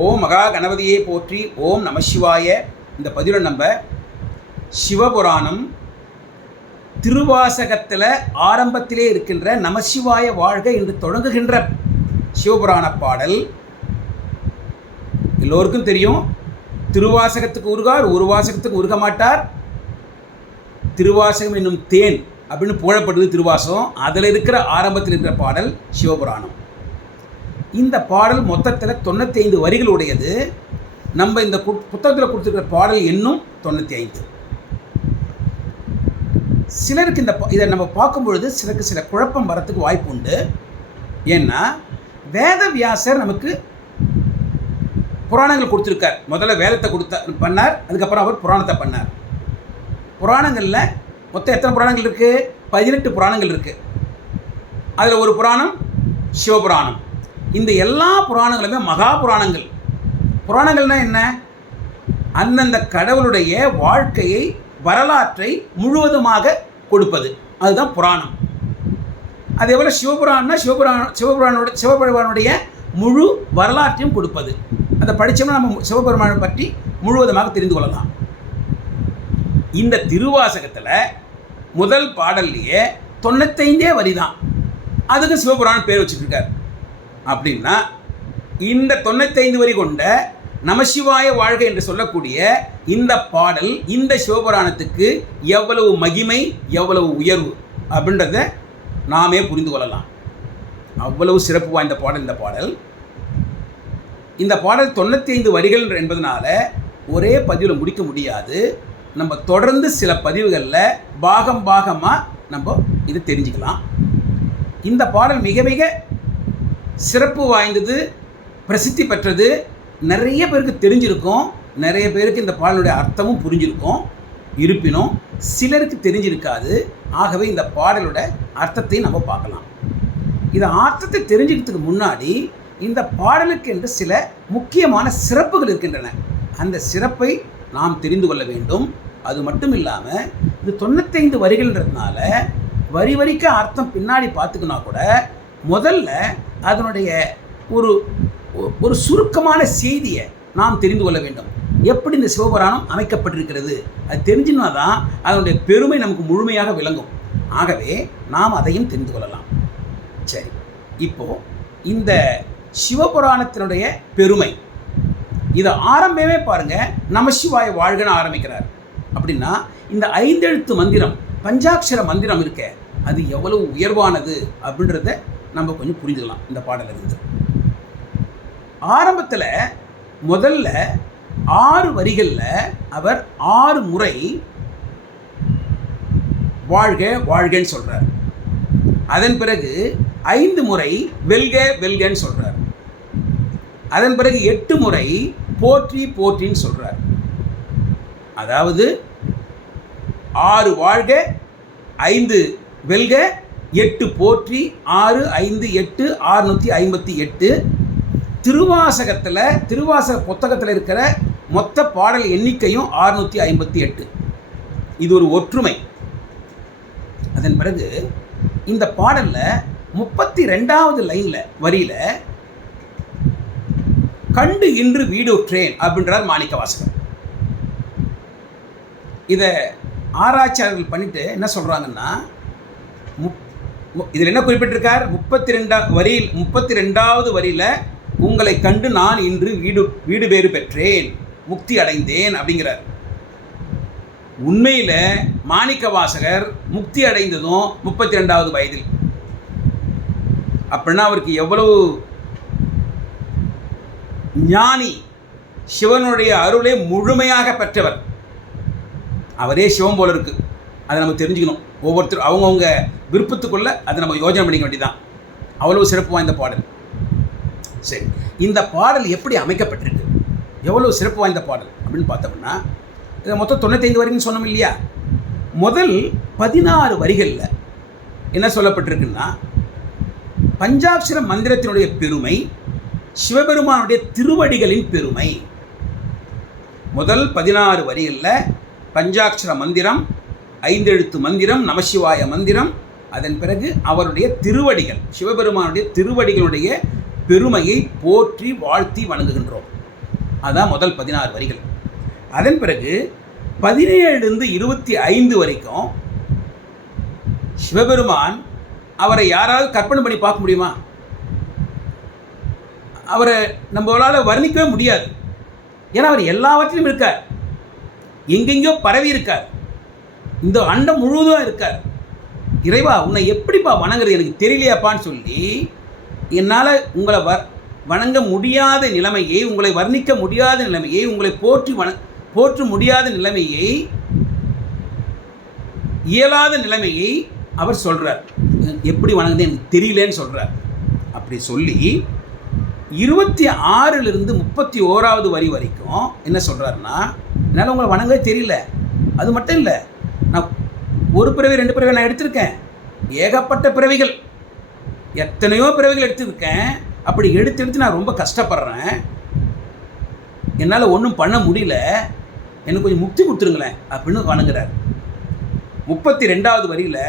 ஓம் மகா கணபதியை போற்றி. ஓம் நம சிவாய. இந்த பதிவில் நம்ம சிவபுராணம் திருவாசகத்தில் ஆரம்பத்திலே இருக்கின்ற நமசிவாய வாழ்க என்று தொடங்குகின்ற சிவபுராண பாடல் எல்லோருக்கும் தெரியும். திருவாசகத்துக்கு உருகார், ஒரு வாசகத்துக்கு உருக மாட்டார். திருவாசகம் என்னும் தேன் அப்படின்னு புகழப்படுது திருவாசகம். அதில் இருக்கிற ஆரம்பத்தில் இருக்கிற பாடல் சிவபுராணம். இந்த பாடல் மொத்தத்தில் 95 வரிகள் உடையது. நம்ம இந்த புத்தகத்தில் கொடுத்துருக்கிற பாடல் இன்னும் 95. சிலருக்கு இதை நம்ம பார்க்கும் பொழுது சிலருக்கு சில குழப்பம் வரத்துக்கு வாய்ப்பு உண்டு. ஏன்னா வேதவியாசர் நமக்கு புராணங்கள் கொடுத்துருக்கார். முதல்ல வேதத்தை பண்ணார், அதுக்கப்புறம் அவர் புராணத்தை பண்ணார். புராணங்களில் மொத்தம் எத்தனை புராணங்கள் இருக்குது? 18 புராணங்கள் இருக்குது. அதில் ஒரு புராணம் சிவபுராணம். இந்த எல்லா புராணங்களுமே மகா புராணங்கள். புராணங்கள்னால் என்ன? அந்தந்த கடவுளுடைய வாழ்க்கையை, வரலாற்றை முழுவதுமாக கொடுப்பது, அதுதான் புராணம். அதே போல் சிவபெருமானுடைய முழு வரலாற்றையும் கொடுப்பது. அதை படித்தோம்னா நம்ம சிவபெருமானை பற்றி முழுவதுமாக தெரிந்து கொள்ளலாம். இந்த திருவாசகத்தில் முதல் பாடல்லையே 95 வரி தான். அதுக்கு சிவபுராணம் பேர் வச்சுருக்கார். அப்படின்னா இந்த 95 வரி கொண்ட நமசிவாய வாழ்க என்று சொல்லக்கூடிய இந்த பாடல் இந்த சிவபுராணத்துக்கு எவ்வளவு மகிமை, எவ்வளவு உயர்வு அப்படின்றத நாமே புரிந்து கொள்ளலாம். அவ்வளவு சிறப்பு வாய்ந்த பாடல் இந்த பாடல். இந்த பாடல் 95 வரிகள் என்பதனால ஒரே பதிவில் முடிக்க முடியாது. நம்ம தொடர்ந்து சில பதிவுகளில் பாகமாக நம்ம இது தெரிஞ்சுக்கலாம். இந்த பாடல் மிக மிக சிறப்பு வாய்ந்தது, பிரசித்தி பெற்றது. நிறைய பேருக்கு தெரிஞ்சிருக்கும், நிறைய பேருக்கு இந்த பாடலுடைய அர்த்தமும் புரிஞ்சிருக்கும். இருப்பினும் சிலருக்கு தெரிஞ்சிருக்காது. ஆகவே இந்த பாடலோட அர்த்தத்தை நம்ம பார்க்கலாம். இந்த அர்த்தத்தை தெரிஞ்சுக்கிறதுக்கு முன்னாடி இந்த பாடலுக்கு என்று சில முக்கியமான சிறப்புகள் இருக்கின்றன. அந்த சிறப்பை நாம் தெரிந்து கொள்ள வேண்டும். அது மட்டும் இல்லாமல் இது 95 வரிகள்ன்றதுனால வரி வரிக்கு அர்த்தம் பின்னாடி பார்த்துக்கினா கூட முதல்ல அதனுடைய ஒரு சுருக்கமான செய்தியை நாம் தெரிந்து கொள்ள வேண்டும். எப்படி இந்த சிவபுராணம் அமைக்கப்பட்டிருக்கிறது அது தெரிஞ்சுனா தான் அதனுடைய பெருமை நமக்கு முழுமையாக விளங்கும். ஆகவே நாம் அதையும் தெரிந்து கொள்ளலாம். சரி, இப்போது இந்த சிவபுராணத்தினுடைய பெருமை, இதை ஆரம்பமே பாருங்கள், நமசிவாய வாழ்கன்னு ஆரம்பிக்கிறார். அப்படின்னா இந்த 5 எழுத்து மந்திரம், பஞ்சாட்சர மந்திரம் இருக்க, அது எவ்வளவு உயர்வானது அப்படின்றத நம்ம கொஞ்சம் புரிஞ்சுக்கலாம். இந்த பாடலிருந்து ஆரம்பத்தில் முதல்ல 6 வரிகளில் அவர் 6 முறை வாழ்க வாழ்கன்னு சொல்கிறார். அதன் பிறகு 5 முறை வெல்க வெல்கன்னு சொல்கிறார். அதன் பிறகு 8 முறை போற்றி போற்றின்னு சொல்கிறார். அதாவது 6 வாழ்க, 5 வெல்க, 8 போற்றி, 6 5 8 658. திருவாசகத்தில், திருவாசக புத்தகத்தில் இருக்கிற மொத்த பாடல் எண்ணிக்கையும் 658. இது ஒரு ஒற்றுமை. அதன் பிறகு இந்த பாடலில் 32வது வரியில் கண்டு இன்று வீடுற்றேன் அப்படின்றார் மாணிக்கவாசகர். இதை ஆராய்ச்சியாளர்கள் பண்ணிட்டு என்ன சொல்கிறாங்கன்னா, இதில் என்ன குறிப்பிட்டிருக்கார்? 32வது வரியில் உங்களை கண்டு நான் இன்று வீடு பேறு பெற்றேன், முக்தி அடைந்தேன் அப்படிங்கிறார். உண்மையில் மாணிக்கவாசகர் முக்தி அடைந்ததும் 32வது வயதில். அப்படின்னா அவருக்கு எவ்வளவு ஞானி, சிவனுடைய அருளை முழுமையாக பெற்றவர். அவரே சிவம் போல இருக்கு. அதை நம்ம தெரிஞ்சுக்கணும். ஒவ்வொருத்தரும் அவங்கவுங்க விருப்பத்துக்குள்ள அதை நம்ம யோஜனை பண்ணிக்க வேண்டியதான். அவ்வளவு சிறப்பு வாய்ந்த பாடல். சரி, இந்த பாடல் எப்படி அமைக்கப்பட்டிருக்கு, எவ்வளவு சிறப்பு வாய்ந்த பாடல் அப்படின்னு பார்த்தோம்னா, இதை மொத்தம் 95 வரின்னு சொன்னோம் இல்லையா? முதல் 16 வரிகளில் என்ன சொல்லப்பட்டிருக்குன்னா, பஞ்சாட்சர மந்திரத்தினுடைய பெருமை, சிவபெருமானுடைய திருவடிகளின் பெருமை. முதல் 16 வரிகளில் பஞ்சாட்சர மந்திரம், 5 எழுத்து மந்திரம், நமசிவாய மந்திரம், அதன் பிறகு அவருடைய திருவடிகள், சிவபெருமானுடைய திருவடிகளுடைய பெருமையை போற்றி வாழ்த்தி வணங்குகின்றோம். அதுதான் முதல் 16 வரிகள். அதன் பிறகு 17லிருந்து 25 வரைக்கும் சிவபெருமான் அவரை யாராவது கற்பனை பண்ணி பார்க்க முடியுமா? அவரை நம்மளால் வர்ணிக்கவே முடியாது. ஏன்னா அவர் எல்லாவற்றிலும் இருக்கார், எங்கெங்கேயோ பரவி இருக்கார், இந்த அண்டம் முழுவதும் இருக்கார். இறைவா, உன்னை எப்படிப்பா வணங்குறது எனக்கு தெரியலையாப்பான்னு சொல்லி என்னால் உங்களை வணங்க முடியாத நிலைமையை, உங்களை வர்ணிக்க முடியாத நிலைமையை, உங்களை போற்ற முடியாத நிலைமையை, இயலாத நிலைமையை அவர் சொல்கிறார். எப்படி வணங்குது எனக்கு தெரியலேன்னு சொல்கிறார். அப்படி சொல்லி 26லிருந்து 31வது வரி வரைக்கும் என்ன சொல்கிறாருன்னா, என்னால் உங்களை வணங்கவே தெரியல. அது மட்டும் இல்லை, நான் ஒரு பிறவி 2 பிறவி நான் எடுத்திருக்கேன், ஏகப்பட்ட பிறவிகள், எத்தனையோ பிறவிகள் எடுத்திருக்கேன். அப்படி எடுத்து நான் ரொம்ப கஷ்டப்படுறேன், என்னால் ஒன்றும் பண்ண முடியல, எனக்கு கொஞ்சம் முக்தி கொடுத்துருங்களேன் அப்படின்னு வணங்குறார். 32வது வரியில்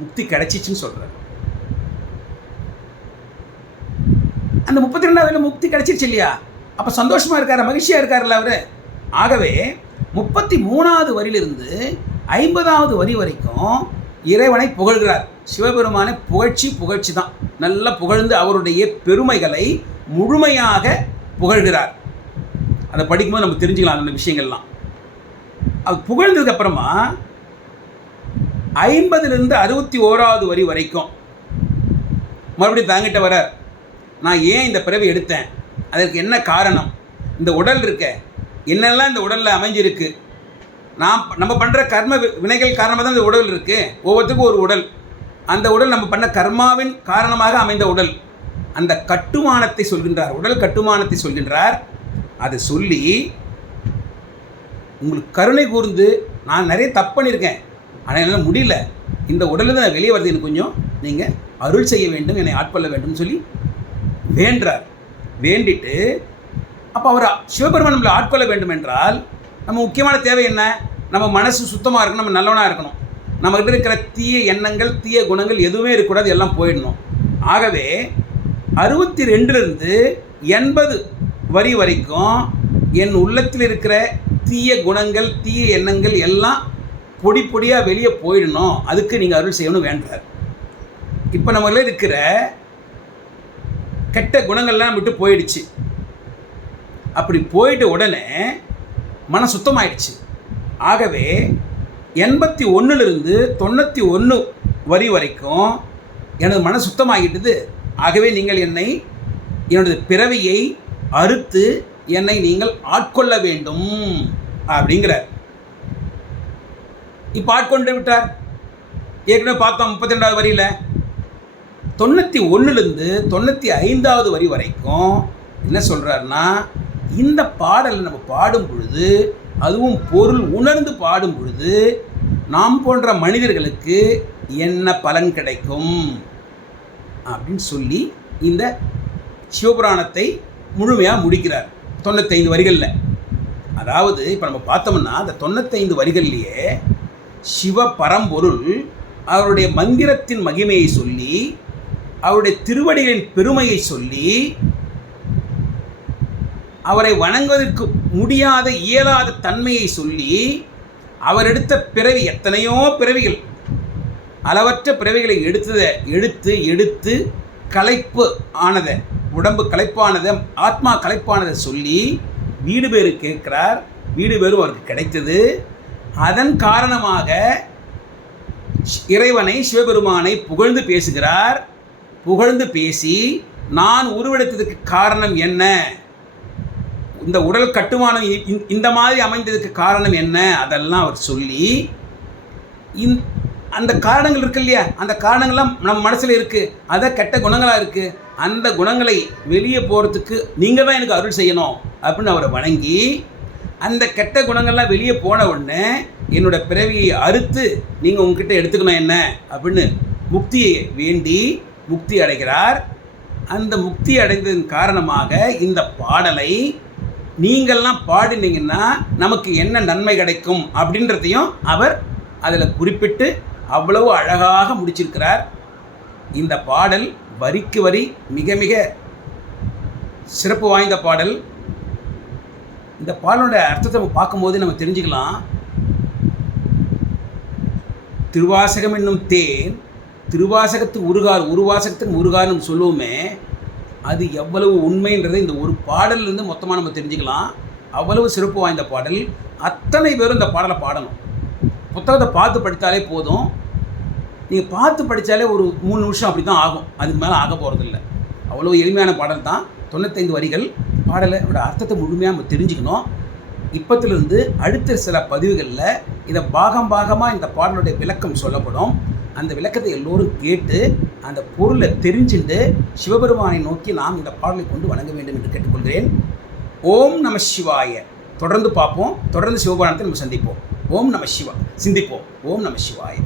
முக்தி கிடைச்சிச்சுன்னு சொல்கிறார். அந்த 32வது வரியில் முக்தி கிடைச்சிருச்சு இல்லையா? அப்போ சந்தோஷமாக இருக்கார், மகிழ்ச்சியாக இருக்கார்ல அவர். ஆகவே 33வது வரியிலிருந்து 50வது வரி வரைக்கும் இறைவனை புகழ்கிறார். சிவபெருமானை புகழ்ச்சி தான், நல்லா புகழ்ந்து அவருடைய பெருமைகளை முழுமையாக புகழ்கிறார். அதை படிக்கும்போது நம்ம தெரிஞ்சுக்கலாம் அந்த விஷயங்கள்லாம். அது புகழ்ந்ததுக்கப்புறமா 50லிருந்து 61வது வரி வரைக்கும் மறுபடியும் தாங்கிட்ட வரார். நான் ஏன் இந்த பிறவி எடுத்தேன், அதற்கு என்ன காரணம், இந்த உடல் இருக்க என்னெல்லாம் இந்த உடலில் அமைஞ்சிருக்கு, நம்ம பண்ணுற கர்ம வினைகள் காரணமாக தான் இந்த உடல் இருக்குது. ஒவ்வொருத்தருக்கும் ஒரு உடல், அந்த உடல் நம்ம பண்ண கர்மாவின் காரணமாக அமைந்த உடல். அந்த கட்டுமானத்தை சொல்கின்றார், உடல் கட்டுமானத்தை சொல்கின்றார். அதை சொல்லி உங்களுக்கு கருணை கூர்ந்து, நான் நிறைய தப்பு பண்ணியிருக்கேன், ஆனால் என்னால் முடியல, இந்த உடலில் நான் வெளியே வருது, எனக்கு கொஞ்சம் நீங்கள் அருள் செய்ய வேண்டும், என்னை ஆட்கொள்ள வேண்டும் சொல்லி வேண்டார். வேண்டிட்டு அப்போ அவர் சிவபெருமான் நம்மளை ஆட்கொள்ள வேண்டும் என்றால் நம்ம முக்கியமான தேவை என்ன? நம்ம மனசு சுத்தமாக இருக்கணும், நம்ம நல்லவனாக இருக்கணும், நம்மகிட்ட இருக்கிற தீய எண்ணங்கள் தீய குணங்கள் எதுவுமே இருக்கக்கூடாது, எல்லாம் போயிடணும். ஆகவே 62லிருந்து 80 வரி வரைக்கும் என் உள்ளத்தில் இருக்கிற தீய குணங்கள் தீய எண்ணங்கள் எல்லாம் பொடி பொடியாக வெளியே போயிடணும், அதுக்கு நீங்கள் அருள் செய்யணும் வேண்டார். இப்போ நம்மள இருக்கிற கெட்ட குணங்கள்லாம் விட்டு போயிடுச்சு. அப்படி போயிட்ட உடனே மன சுத்தமாயிடுச்சு. ஆகவே 81லிருந்து 91 வரி வரைக்கும் எனது மன சுத்தமாகிட்டது. ஆகவே நீங்கள் என்னுடைய பிறவியை அறுத்து என்னை நீங்கள் ஆட்கொள்ள வேண்டும் அப்படிங்கிறார். இப்போ ஆட்கொண்டு விட்டார். ஏற்கனவே பார்த்தோம் 32வது வரியில். 91லிருந்து 95வது வரி வரைக்கும் என்ன சொல்கிறாருன்னா, இந்த பாடலை நம்ம பாடும் பொழுது, அதுவும் பொருள் உணர்ந்து பாடும் பொழுது, நாம் போன்ற மனிதர்களுக்கு என்ன பலன் கிடைக்கும் அப்படின்னு சொல்லி இந்த சிவபுராணத்தை முழுமையாக முடிக்கிறார் 95 வரிகளில். அதாவது இப்போ நம்ம பார்த்தோம்னா அந்த 95 வரிகள்லேயே சிவ பரம்பொருள் அவருடைய மந்திரத்தின் மகிமையை சொல்லி, அவருடைய திருவடிகளின் பெருமையை சொல்லி, அவரை வணங்குவதற்கு முடியாத இயலாத தன்மையை சொல்லி, அவர் எடுத்த பிறவி எத்தனையோ பிறவிகள், அளவற்ற பிறவிகளை எடுத்து களைப்பு ஆனதை, உடம்பு களைப்பானதை, ஆத்மா களைப்பானதை சொல்லி வீடு பேரு கேட்கிறார். வீடு பேரும் அவருக்கு கிடைத்தது. அதன் காரணமாக இறைவனை சிவபெருமானை புகழ்ந்து பேசுகிறார். புகழ்ந்து பேசி, நான் உருவெடுத்ததுக்கு காரணம் என்ன, இந்த உடல் கட்டுமானம் இந்த மாதிரி அமைந்ததுக்கு காரணம் என்ன, அதெல்லாம் அவர் சொல்லி, அந்த காரணங்கள் இருக்கு இல்லையா, அந்த காரணங்கள்லாம் நம்ம மனசில் இருக்குது, அதை கெட்ட குணங்களாக இருக்குது, அந்த குணங்களை வெளியே போகிறதுக்கு நீங்கள் தான் எனக்கு அருள் செய்யணும் அப்படின்னு அவரை வணங்கி, அந்த கெட்ட குணங்கள்லாம் வெளியே போன உடனே என்னோடய பிறவியை அறுத்து நீங்கள் உங்ககிட்ட எடுத்துக்கணும் என்ன அப்படின்னு முக்தியை வேண்டி முக்தி அடைகிறார். அந்த முக்தி அடைந்ததன் காரணமாக இந்த பாடலை நீங்கள்லாம் பாடினீங்கன்னா நமக்கு என்ன நன்மை கிடைக்கும் அப்படின்றதையும் அவர் அதில் குறிப்பிட்டு அவ்வளவு அழகாக முடிச்சிருக்கிறார். இந்த பாடல் வரிக்கு வரி மிக மிக சிறப்பு வாய்ந்த பாடல். இந்த பாடலுடைய அர்த்தத்தை நம்ம பார்க்கும்போது நம்ம தெரிஞ்சுக்கலாம். திருவாசகம் என்னும் தேன் திருவாசகத்துக்கு உருகார், ஒரு வாசகத்துக்கு முருகார்னு சொல்லுவோமே, அது எவ்வளவு உண்மைன்றதை இந்த ஒரு பாடல்லேருந்து மொத்தமாக நம்ம தெரிஞ்சுக்கலாம். அவ்வளவு சிறப்பு வாய்ந்த பாடல். அத்தனை பேரும் இந்த பாடலை பாடணும். புத்தகத்தை பார்த்து படித்தாலே போதும். நீங்கள் பார்த்து படித்தாலே ஒரு 3 நிமிஷம் அப்படி தான் ஆகும், அதுக்கு மேலே ஆக போகிறதில்ல. அவ்வளோ எளிமையான பாடல் தான். 95 வரிகள். பாடலோட அர்த்தத்தை முழுமையாக நம்ம தெரிஞ்சுக்கணும். இப்போத்திலிருந்து அடுத்த சில பதிவுகளில் இதை பாகமாக இந்த பாடலுடைய விளக்கம் சொல்லப்படும். அந்த விளக்கத்தை எல்லோரும் கேட்டு அந்த பொருளை தெரிஞ்சுட்டு சிவபெருமானை நோக்கி நாம் இந்த பாடலை கொண்டு வணங்க வேண்டும் என்று கேட்டுக்கொள்கிறேன். ஓம் நம சிவாய. தொடர்ந்து பார்ப்போம். தொடர்ந்து சிவபுராணத்தை நம்ம சந்திப்போம். ஓம் நம சிவா சிந்திப்போம். ஓம் நம சிவாய.